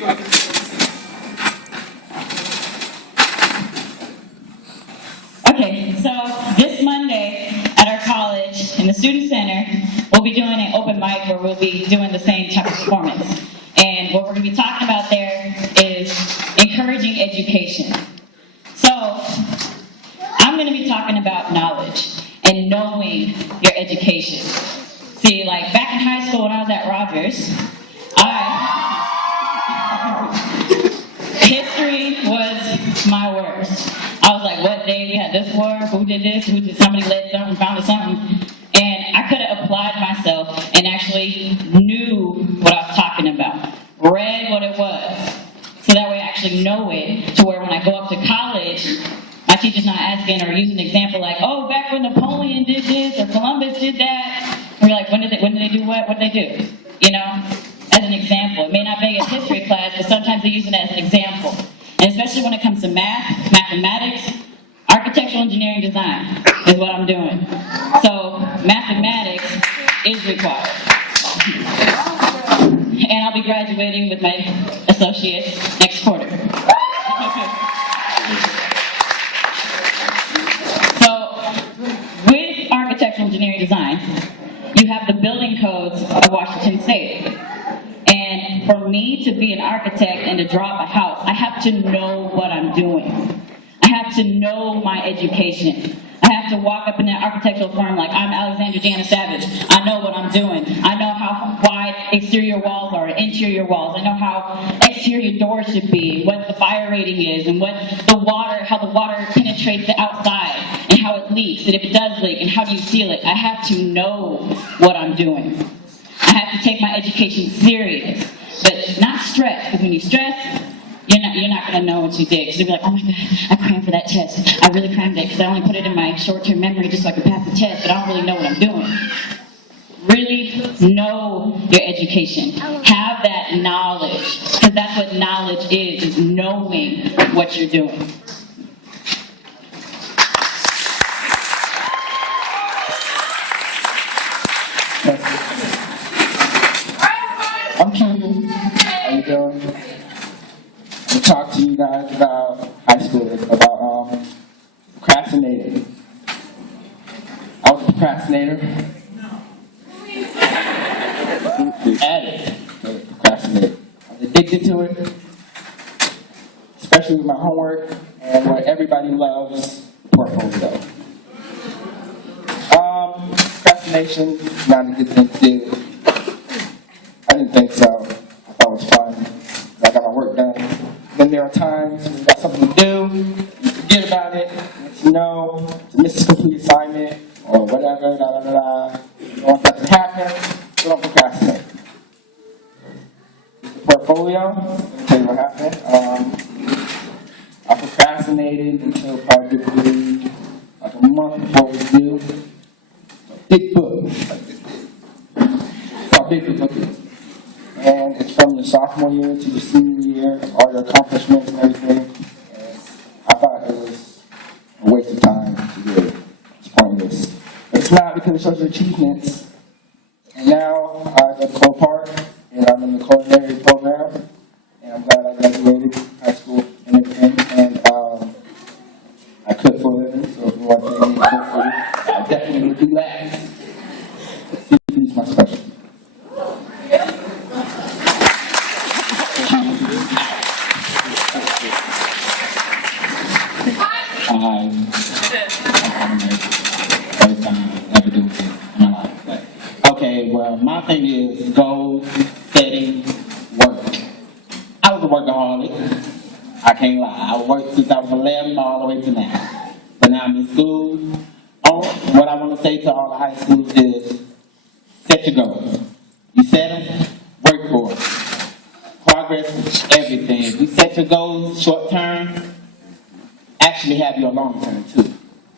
Okay, so this Monday at our college in the Student Center, we'll be doing an open mic where we'll be doing the same type of performance. And what we're going to be talking about there is encouraging education. So, I'm going to be talking about knowledge and knowing your education. See, like back in high school when I was at Rogers, history was my worst. I was like, what day we had this war? Who did this? Somebody led something, founded something? And I could have applied myself and actually knew what I was talking about. Read what it was. So that way I actually know it, to where when I go up to college, my teacher's not asking or using an example like, oh, back when Napoleon did this or Columbus did that. We're like, when did they do what? What did they do? You know, as an example. It may not be a history class, but sometimes they use it as an example. And especially when it comes to math, mathematics, architectural engineering design is what I'm doing. So mathematics is required. And I'll be graduating with my associate next quarter. So with architectural engineering design, you have the building codes of Washington State. And for me to be an architect and to draw up a house, I have to know what I'm doing. I have to know my education. I have to walk up in that architectural firm like I'm Alexandra Jana Savage. I know what I'm doing. I know how wide exterior walls are, interior walls. I know how exterior doors should be, what the fire rating is, and what the water, how the water penetrates the outside, and how it leaks, and if it does leak, and how do you seal it. I have to know what I'm doing. I have to take my education serious, but not stress, because when you stress, you're not going to know what you did. Because you'll be like, oh my God, I crammed for that test. I really crammed it because I only put it in my short-term memory just so I could pass the test, but I don't really know what I'm doing. Really know your education. Have that knowledge, because that's what knowledge is knowing what you're doing. I'm Keaton. How you doing? I'm going to talk to you guys about high school, about procrastinating. I was a procrastinator. Addict. Procrastinator. I was addicted to it, especially with my homework and what everybody loves, portfolio. Procrastination is not a good thing to do. I didn't think so. I thought it was fun. I got my work done. Then there are times when you got something to do, you forget about it, you know, to miss a complete assignment, or whatever, You don't want that to happen, so don't procrastinate. The portfolio, let me tell you what happened. I procrastinated until probably like a month before we due. A big book. That's how big the book is. And it's from your sophomore year to your senior year, all your accomplishments and everything. And I thought it was a waste of time to do it. It's pointless. But it's not, because it shows your achievements. And now I go to Cole Park, and I'm in the culinary program. And I'm glad I graduated high school and everything. And I cook for a living, so if you want to cook for you, I definitely would do that. Seafood is my specialty. First time I ever do this in my life. But, okay, well, my thing is goal setting, work. I was a workaholic. I can't lie. I worked since I was 11 all the way to now. But now I'm in school. What I want to say to all the high schools is set your goals. You set them, work for it. Progress is everything. If you set your goals short term, actually have your long term too.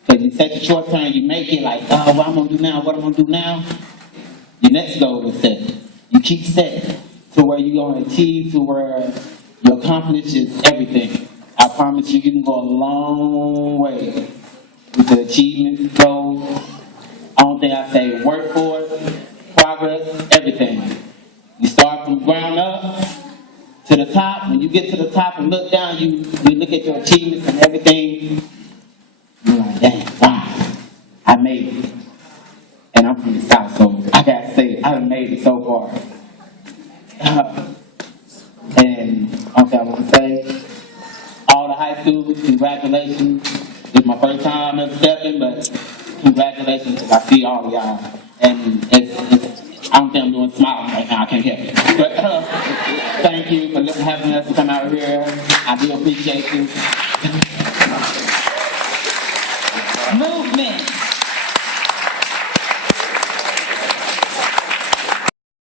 Because you set your short term, you make it like, oh, what I'm going to do now, what I'm going to do now. Your next goal is set. You keep setting to where you're going to achieve, to where you accomplish is everything. I promise you, you can go a long way with the achievements, goals. Only thing I say, work for it, progress, everything. You start from ground up to to the top, when you get to the top and look down, you look at your achievements and everything, you're like, dang, wow, I made it. And I'm from the South, so I gotta say, I done made it so far. And okay, I want to say, all the high schools, congratulations. It's my first time ever stepping, but congratulations, because I see all of y'all. And I don't think I'm doing smiling right now, I can't help it. But thank you for having us to come out here. I do appreciate you. Movement.